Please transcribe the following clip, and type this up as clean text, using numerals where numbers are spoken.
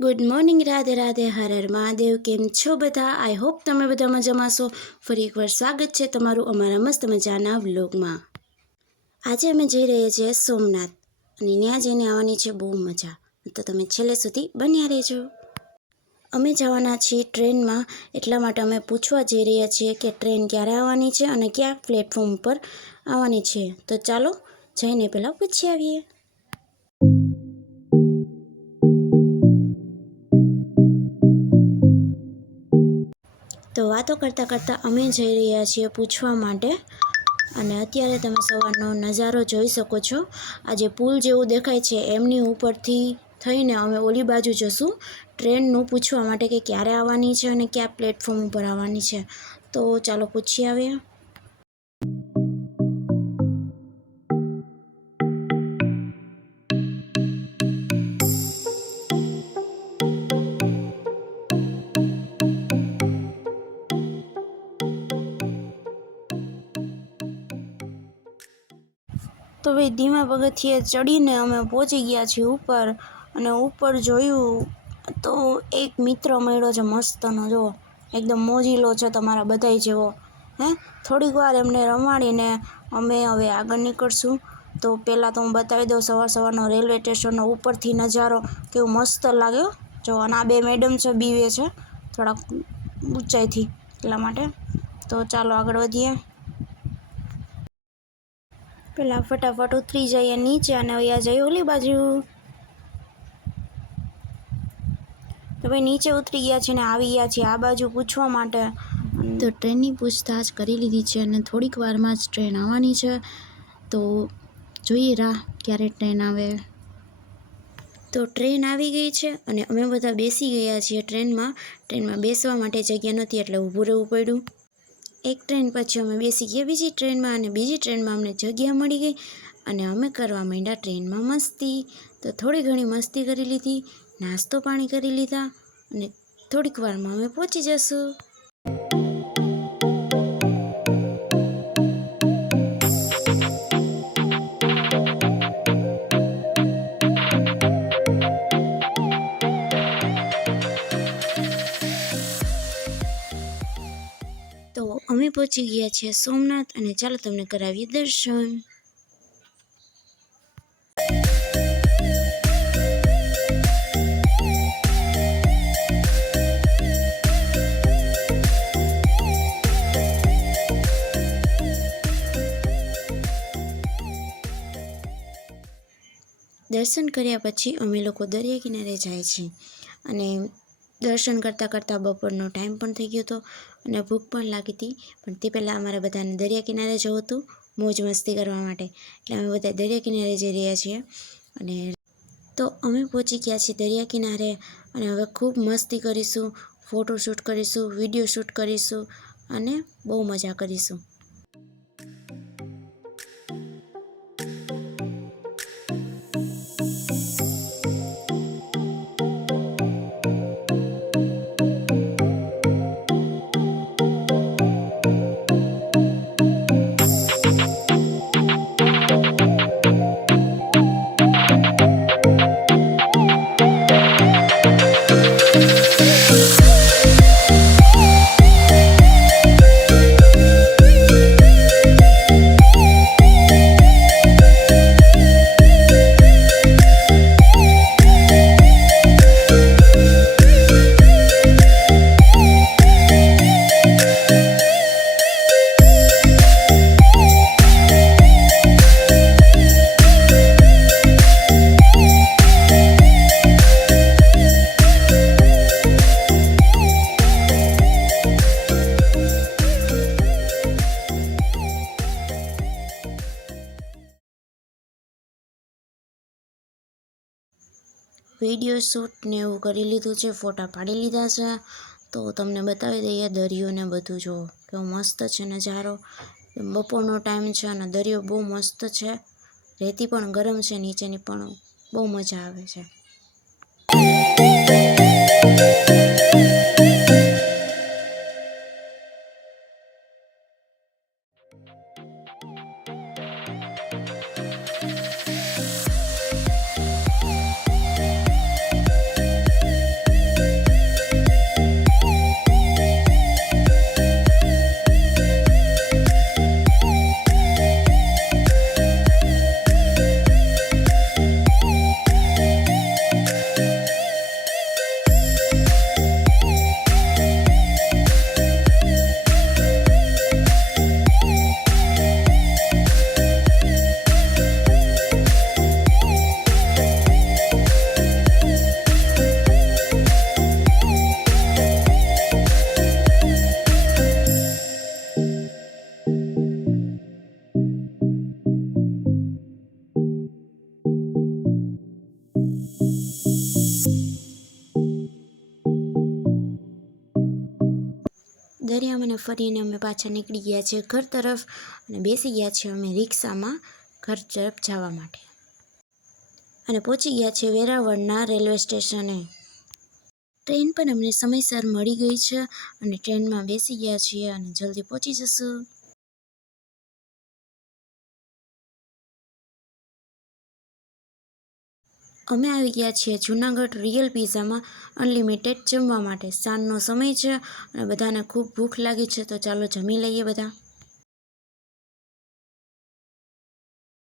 Good morning, Radhe Radhe, Har Har Mahadev. કેમ છો બધા? આઈ હોપ તમે બધા મજામાં છો. ફરી એકવાર સ્વાગત છે તમારું અમારા મસ્ત મજાના વ્લોગમાં. આજે અમે જઈ રહ્યા છીએ સોમનાથ અને ત્યાં જઈને આવવાની છે બહુ મજા, તો તમે છેલ્લે સુધી બન્યા રહેજો. અમે જવાના છીએ ટ્રેનમાં, એટલા માટે અમે પૂછવા જઈ રહ્યા છીએ કે ટ્રેન ક્યારે આવવાની છે અને કયા પ્લેટફોર્મ પર આવવાની છે. તો ચાલો જઈને પહેલાં પૂછી આવીએ. તો વાતો કરતાં કરતાં અમે જઈ રહ્યા છીએ પૂછવા માટે. અને અત્યારે તમે સવારનો નજારો જોઈ શકો છો. આજે પુલ જેવું દેખાય છે એમની ઉપરથી થઈને અમે ઓલી બાજુ જશું ટ્રેનનું પૂછવા માટે કે ક્યારે આવવાની છે અને કયા પ્લેટફોર્મ ઉપર આવવાની છે. તો ચાલો પૂછી આવીએ. તો ભાઈ ધીમા પગથિયે ચડીને અમે પહોંચી ગયા છીએ ઉપર, અને ઉપર જોયું તો એક મિત્ર મળ્યો છે મસ્તનો. જો એકદમ મોજીલો છે તમારા બધાય જેવો. થોડીક વાર એમને રમાડીને અમે હવે આગળ નીકળશું. તો પહેલાં તો હું બતાવી દઉં સવારનો રેલવે સ્ટેશનનો ઉપરથી નજારો કેવું મસ્ત લાગ્યો. જો અને આ બે મેડમ છે, બીવે છે થોડાક ઊંચાઈથી, એટલા માટે. તો ચાલો આગળ વધીએ. પહેલાં ફટાફટ ઉતરી જઈએ નીચે અને અહીંયા જઈએ ઓલી બાજુ. તો ભાઈ નીચે ઉતરી ગયા છે ને આવી ગયા છીએ આ બાજુ પૂછવા માટે. તો ટ્રેનની પૂછતાછ કરી લીધી છે અને થોડીક વારમાં જ ટ્રેન આવવાની છે. તો જોઈએ રાહ ક્યારે ટ્રેન આવે. તો ટ્રેન આવી ગઈ છે અને અમે બધા બેસી ગયા છીએ ટ્રેનમાં. ટ્રેનમાં બેસવા માટે જગ્યા નથી એટલે ઊભું રહેવું પડ્યું. એક ટ્રેન પછી અમે બેસી ગયા બીજી ટ્રેનમાં, અને બીજી ટ્રેનમાં અમને જગ્યા મળી ગઈ અને અમે કરવા માંડ્યા ટ્રેનમાં મસ્તી. તો થોડી ઘણી મસ્તી કરી લીધી, નાસ્તો પાણી કરી લીધા અને થોડીક વારમાં અમે પહોંચી જશું. તો અમે પહોંચી ગયા છીએ સોમનાથ, અને ચાલો તમને કરાવીએ દર્શન. દર્શન કર્યા પછી અમે લોકો દરિયા કિનારે જાય છીએ, અને દર્શન કરતાં કરતાં બપોરનો ટાઈમ પણ થઈ ગયો હતો અને ભૂખ પણ લાગી હતી. પણ તે પહેલાં અમારે બધાને દરિયા કિનારે જવું હતું મોજ મસ્તી કરવા માટે, એટલે અમે બધા દરિયા કિનારે જઈ રહ્યા છીએ. અને તો અમે પહોંચી ગયા છીએ દરિયા કિનારે, અને હવે ખૂબ મસ્તી કરીશું, ફોટોશૂટ કરીશું, વિડીયો શૂટ કરીશું અને બહુ મજા કરીશું. વિડીયો શૂટ ને એવું કરી લીધું છે, ફોટા પાડી લીધા છે. તો તમને બતાવી દઈએ દરિયો ને બધું. જો કેવો મસ્ત છે નજારો. બપોરનો ટાઈમ છે અને દરિયો બહુ મસ્ત છે. રેતી પણ ગરમ છે નીચેની, પણ બહુ મજા આવે છે. ઘરે અમને ફરીને અમે પાછા નીકળી ગયા છે ઘર તરફ અને બેસી ગયા છે અમે રિક્ષામાં ઘર તરફ જવા માટે અને પહોંચી ગયા છે વેરાવળના રેલવે સ્ટેશને. ટ્રેન પણ અમને સમયસર મળી ગઈ છે અને ટ્રેનમાં બેસી ગયા છીએ અને જલ્દી પહોંચી જશું. અમે આવી ગયા છીએ જૂનાગઢ રિયલ પિઝામાં અનલિમિટેડ જમવા માટે. સાંજનો સમય છે અને બધાને ખૂબ ભૂખ લાગી છે, તો ચાલો જમી લઈએ બધા.